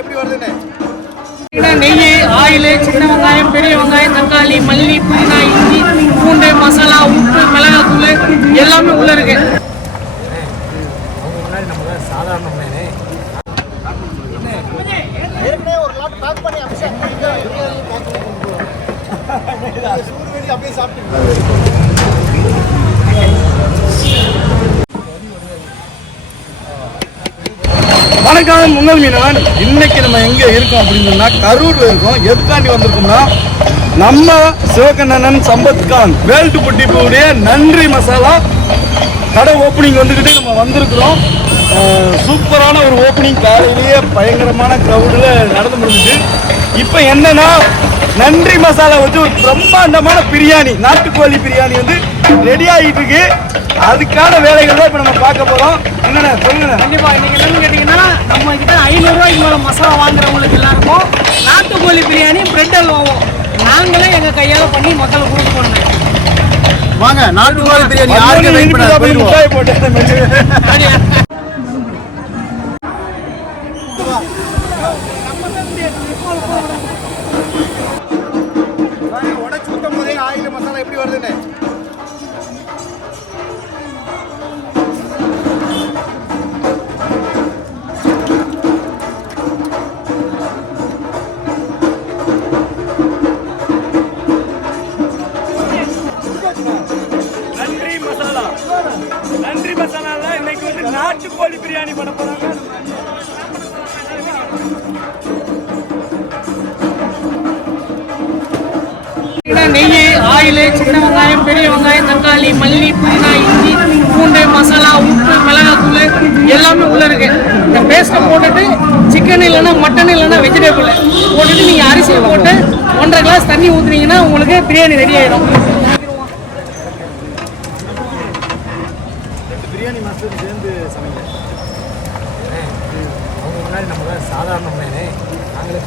எப்படி வருதுன்னு? நெய் ஆயில் சின்ன வெங்காயம் பெரிய வெங்காயம் தக்காளி மல்லி புதினா இஞ்சி பூண்டு மசாலா உப்பு மிளகாத்தூள் எல்லாமே உள்ள இருக்கு. அவங்க முன்னாடி நம்ம சாதாரண மேனே ஏற்கனவே ஒரு லாட் பேக் பண்ணி அமிஷன் அப்படியே சாப்பிட்டு வணக்கம் முன்னல் மீனவன் இன்னைக்கு நம்ம எங்க இருக்கோம் அப்படின்னு சொன்னா கரூர்ல இருக்கோம். எதுக்காண்டி வந்திருக்கோம்னா நம்ம சிவகண்ணன் சம்பத்கான் வேல்டு புட்டிப்புடைய நன்றி மசாலா கடை ஓப்பனிங் வந்துக்கிட்டு நம்ம வந்திருக்கிறோம். சூப்பரான ஒரு ஓப்பனிங் காலையிலேயே பயங்கரமான க்ரௌடில் நடந்து முடிஞ்சுது. இப்போ என்னன்னா நன்றி மசாலா வந்து ஒரு பிரம்மாண்டமான பிரியாணி நாட்டுக்கோழி பிரியாணி வந்து ரெடி ஆகிட்டு இருக்கு. அதுக்கான வேலைகள் தான் இப்போ நம்ம பார்க்க போகிறோம் என்னண்ணே சொல்லுங்க கண்டிப்பா நீங்க என்னன்னு கேட்டீங்கன்னா நம்ம கிட்ட ஐநூறு ரூபாய்க்கு மேல மசாலா வாங்குறவங்களுக்கு எல்லாருக்கும் நாட்டுக்கோழி பிரியாணி பிரெட் அல்வாவும் நாங்களே எங்க கையால பண்ணி மக்களுக்கு கொடுக்க போனோம் வாங்க நாட்டுக்கோழி பிரியாணி யாருக்கு வெயிட் பண்ண போயிடுவோம் முட்டாய் நெய் ஆயில் சின்ன வெங்காயம் பெரிய வெங்காயம் தக்காளி மல்லி புதினா இஞ்சி பூண்டு மசாலா உப்பு மிளகாத்தூள் எல்லாமே உள்ளே இருக்கு. இந்த பேஸ்ட்டை போட்டுட்டு சிக்கன் இல்லைன்னா மட்டன் இல்லைன்னா வெஜிடபிள் போட்டுட்டு நீங்கள் அரிசியை போட்டு ஒன்றரை கிளாஸ் தண்ணி ஊற்றுனீங்கன்னா உங்களுக்கு பிரியாணி ரெடி ஆயிடும் பிரியாணி மாஸ்டர் சேர்ந்து சமைங்க. அவங்க முன்னாடி நம்ம சாதாரண நாங்களே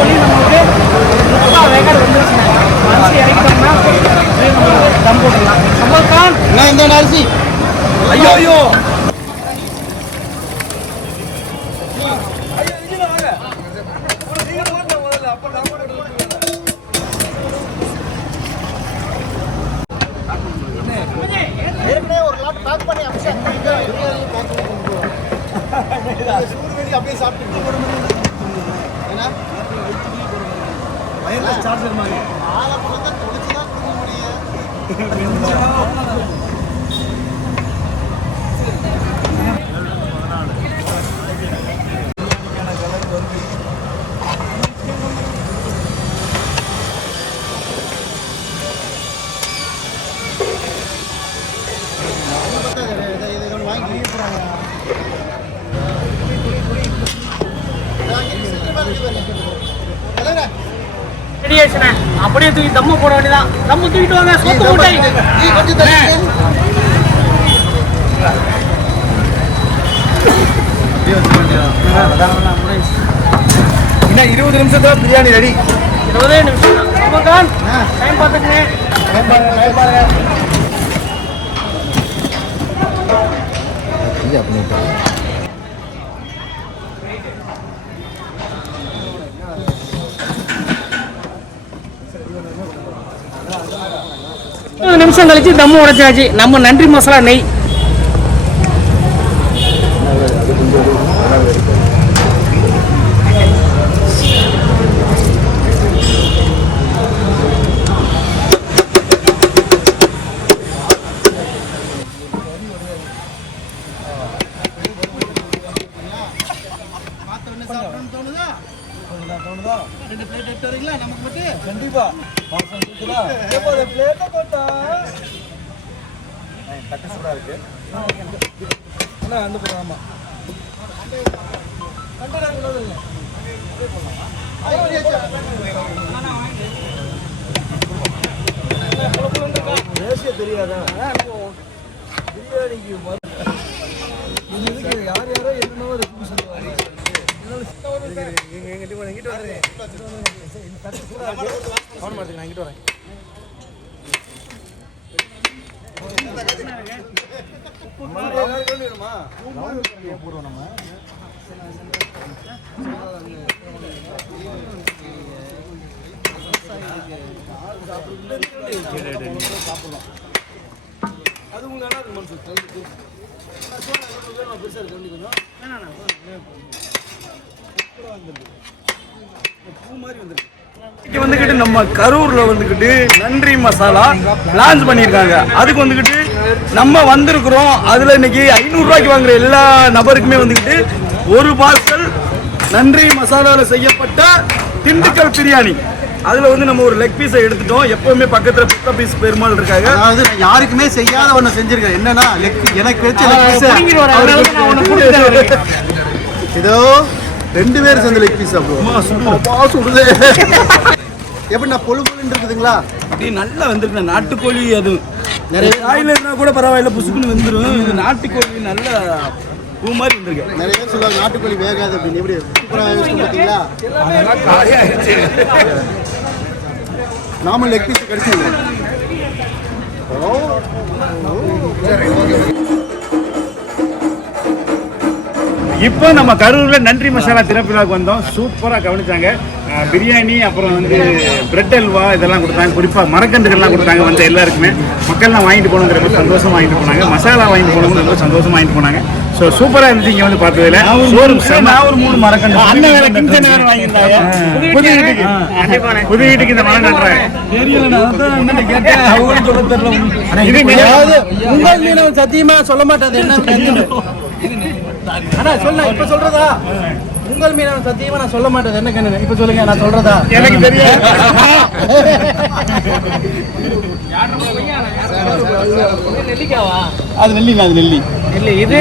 நாட்டுக்கோழி நம்மளுக்கு முப்பா வேக்காடு வந்துருச்சுங்க. அரிசி இறக்கிட்டோம்னா நம்மளுக்கு தம் போட்டுடலாம் சம்பத்கான் நான் இந்த அரிசி ஐயோ ஐயோ ஏற்கனவே ஒரு லாட் பேக் பண்ணி அமிஷன் அப்படியே சாப்பிட்டு ஏன்னா வயர்லெஸ் சார்ஜர் மாதிரி. ஆளை பழக்க தொலைச்சு தான் தூங்க முடியும் ரெடி ஆயிடுச்சுண்ணே அப்படியே தூக்கி தம்மு போட வேண்டியதான் தம்மு தூக்கிட்டு வாங்க சொத்து மூட்டை இன்னும் இருபது நிமிஷத்துல பிரியாணி ரெடி இருபதே நிமிஷம். டைம் பார்த்துக்குங்க இருபது நிமிஷம் கழிச்சு தம்மு உடைச்சாச்சு. நம்ம நன்றி மசாலா நெய். தட்டு சூடா இருக்கு. அண்ணா, அந்த பக்கம், ஆமா. ரேஷியோ தெரியாதா பிரியாணிக்கு யார் யாரோ என்னென்னவோ ரெசிபி சொல்லுவாங்க அது உங்களுக்கு நல்லா இருக்கும் மனசு பெருசாக இருக்கு கொஞ்சம் இன்னைக்கு வந்துக்கிட்டு நம்ம கரூர்ல வந்துக்கிட்டு நன்றி மசாலா லான்ச் பண்ணியிருக்காங்க. அதுக்கு வந்துக்கிட்டு நம்ம வந்திருக்கிறோம். அதுல இன்னைக்கு ஐநூறுரூவாய்க்கு வாங்குற எல்லா நபருக்குமே வந்துக்கிட்டு ஒரு பார்சல் நன்றி மசாலால செய்யப்பட்ட திண்டுக்கல் பிரியாணி. அதுல வந்து நம்ம ஒரு லெக் பீஸை எடுத்துட்டோம். எப்பவுமே பக்கத்துல புத்த பீஸ் பெருமாள் இருக்காங்க. அதாவது நான் யாருக்குமே செய்யாத ஒண்ணு செஞ்சிருக்கேன் என்னன்னா leg- எனக்கு வச்ச. இதோ ரெண்டு பேரும் சேர்ந்து லெக் பீஸ் சாப்பிடுவோம். சுடுதே எப்படி நான் பொழு பொழுன்னு இருக்குதுங்களா? அப்படியே நல்லா வந்திருக்கு நாட்டுக்கோழி அது. நிறைய காயில இருந்தா கூட பரவாயில்ல புசுக்குன்னு வந்துடும் இது நாட்டுக்கோழி நல்ல பூ மாதிரி வந்திருக்கு. நிறைய பேர் சொல்லுவாங்க நாட்டுக்கோழி வேகாது அப்படின்னு. எப்படி? சூப்பராக யோசிச்சு பார்த்தீங்களா அதெல்லாம் காலியாகிடுச்சு நாம லெக் பீஸ் கிடைச்சிங்க இப்போ நம்ம கரூர்ல நன்றி மசாலா திறப்பிலாவுக்கு வந்தோம். சூப்பரா கவனிச்சாங்க. பிரியாணி அப்புறம் வந்து பிரெட் அல்வா இதெல்லாம் கொடுத்தாங்க. குறிப்பா மரக்கன்றுகள்லாம் கொடுத்தாங்க வந்த எல்லாருக்குமே. மக்கள்லாம் வாங்கிட்டு ரொம்ப சந்தோஷமா வாங்கிட்டு போனாங்க. மசாலா வாங்கிட்டு போகணுங்கிற ரொம்ப சந்தோஷமா வாங்கிட்டு போனாங்க. ஸோ சூப்பரா இருந்துச்சு இங்க வந்து பார்த்ததுல. நான் ஒரு மூணு மரக்கன்று அண்ணன் வாங்கியிருந்தாங்க புது வீட்டுக்கு. புது வீட்டுக்கு இந்த மரம் நட்டுறாங்க தெரியல. உங்கள் மீனவன் சத்தியமா சொல்ல மாட்டாது. என்ன அண்ணா சொல்ல இப்ப சொல்றதா? உங்கள் மீனவன் சத்தியமா நான் சொல்ல மாட்டேன். என்ன கண்ணு இப்ப சொல்லுங்க நான் சொல்றதா? எனக்கு தெரியும் நெல்லிக்காவா? அது நெல்லி அது நெல்லி. இல்ல இது?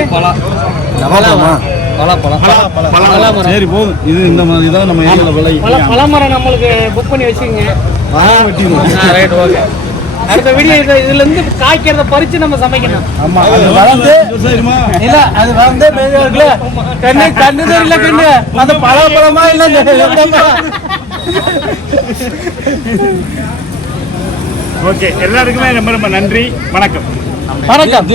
பலாமா பலாப்பழம் பலாமரம். சரி போதும். இது இந்த மாதிரி தான் நம்ம ஏரியாவில் விலை. பல பழமரம் நம்மளுக்கு புக் பண்ணி வச்சுக்கோங்க. வெட்டிடுவோம். ரைட் ஓகே அடுத்த வீடியோ இது இதுல இருந்து காய்க்கிறத பறிச்சு நம்ம சமைக்கணும். ஆமா அது வளர்ந்து இல்ல அது வந்து மெதுவா இருக்குல்ல கண்ணு கண்ணு தெரியல கண்ணு. அந்த பழ பழமா இல்ல ஓகே எல்லாருக்குமே ரொம்ப ரொம்ப நன்றி. வணக்கம். வணக்கம்.